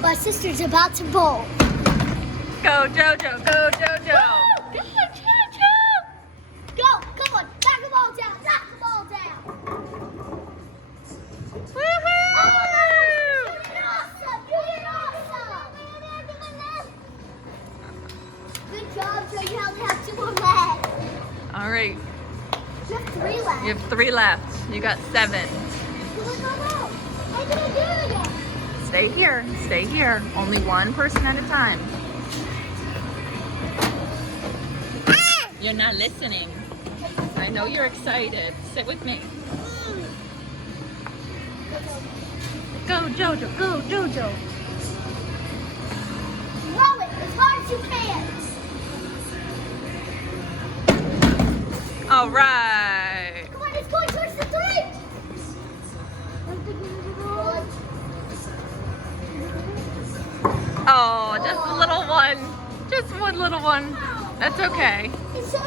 My sister's about to bowl. Go, JoJo. Go, JoJo. Go, JoJo. Go, come on. Knock the ball down. Knock the ball down. Woohoo! Oh, you did awesome. You did awesome. Good job, Joe. You only have 2 more left. All right. You have 3 left. You have 3 left. You got 7. No. I'm going to do it again. Stay here. Stay here. Only one person at a time. You're not listening. I know you're excited. Sit with me. Go, JoJo. Go, JoJo. Roll it as hard as you can. All right. Come on, it's going towards the 3. Oh, just a little one. Just one little one. That's okay. It's so